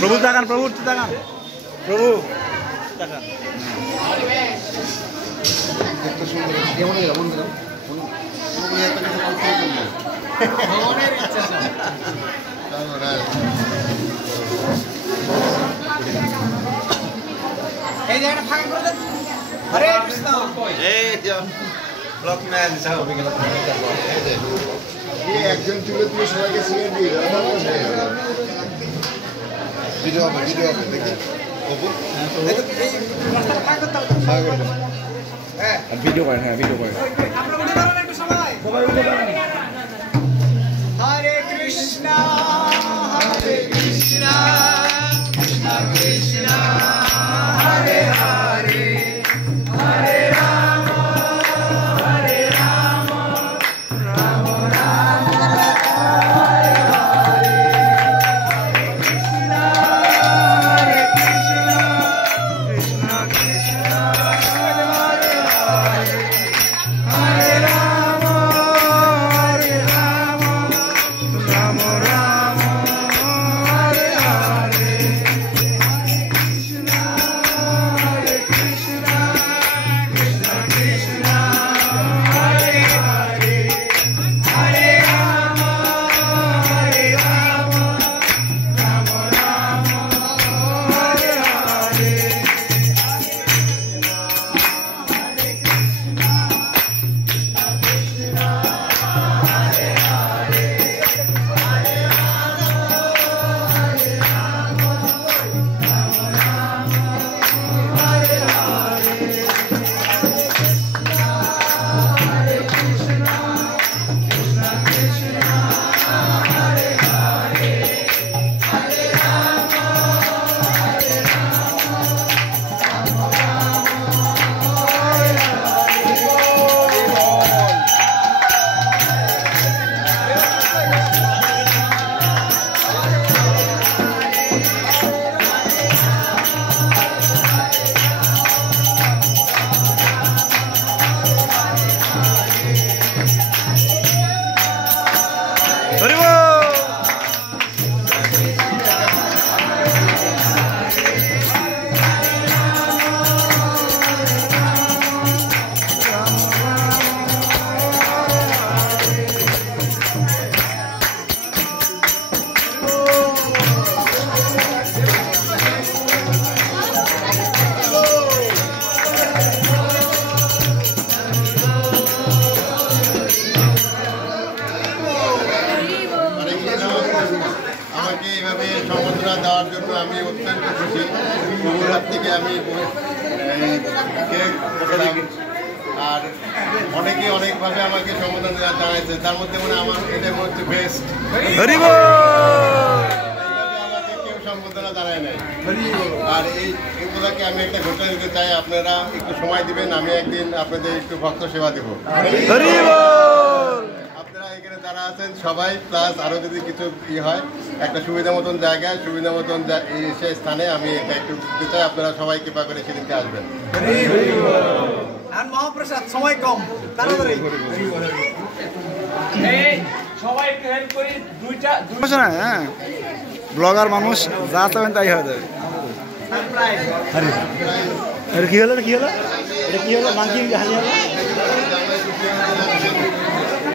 প্রভু তাকান, প্রভু তাকান, প্রভু তাকান। কেমন গেল মন দিলাম এই জায়গাটা ফাঁকা করে দেন। হরে কৃষ্ণ। এই যে ব্লকম্যান সব এই একজন তুলে তুলে সবাইকে সিগন্যাল দিয়ে ভিডিও হবে দেখি এই রাস্তাটা ফাঁকা করতে হবে। ফাঁকা করে দেন। হ্যাঁ ভিডিও করেন, হ্যাঁ ভিডিও করেন। আপনারা উঠে দাঁড়ান একটু সবাই উঠে দাঁড়ান। হরে কৃষ্ণ হরে কৃষ্ণ কৃষ্ণ কৃষ্ণ হরে হরে হরে রাম হরে রাম রাম রাম হরে হরে হরে কৃষ্ণ হরে কৃষ্ণ কৃষ্ণ কৃষ্ণ হরে হরে হরে রাম হরে রাম রাম রাম হরে হরে কৃষ্ণ হরে কৃষ্ণ কৃষ্ণ কৃষ্ণ হরে হরে হরে রাম হরে রাম রাম রাম হরে হরে হরি বল। আমাকে এইভাবে সম্বর্ধনা দেওয়ার জন্য আমি অত্যন্ত খুশি। প্রভুর থেকে আমি কেক পেলাম আর অনেকে অনেকভাবে আমাকে সম্বোধনা জানাইছে, তার মধ্যে মানে আমার এটা হচ্ছে বেস্ট। হরি বল। আমাকে কেউ সম্বোধনা জানায় নাই। আর এইগুলোকে আমি একটা ঘোষণা দিতে চাই, আপনারা একটু সময় দিবেন, আমি একদিন আপনাদের একটু ভক্ত সেবা দেবো। হরি বল। আপনারা এখানে যারা আছেন সবাই প্লাস আরো যদি কিছু ই হয় একটা সুবিধা মতন জায়গায় সুবিধা মতন সেই স্থানে আমি এটা একটু দিতে চাই, আপনারা সবাই কৃপা করে সেদিনকে আসবেন। আর মহাপ্রসাদ সময় কম তাড়াতাড়ি সবাই একটু হেল্প করি দুইটা হ্যাঁ ব্লগার মানুষ যা চাবেন তাই হয়ে যাবে। আরে কি হলো, কি হলো, এটা কি হলো, মাংকি হালি হলো।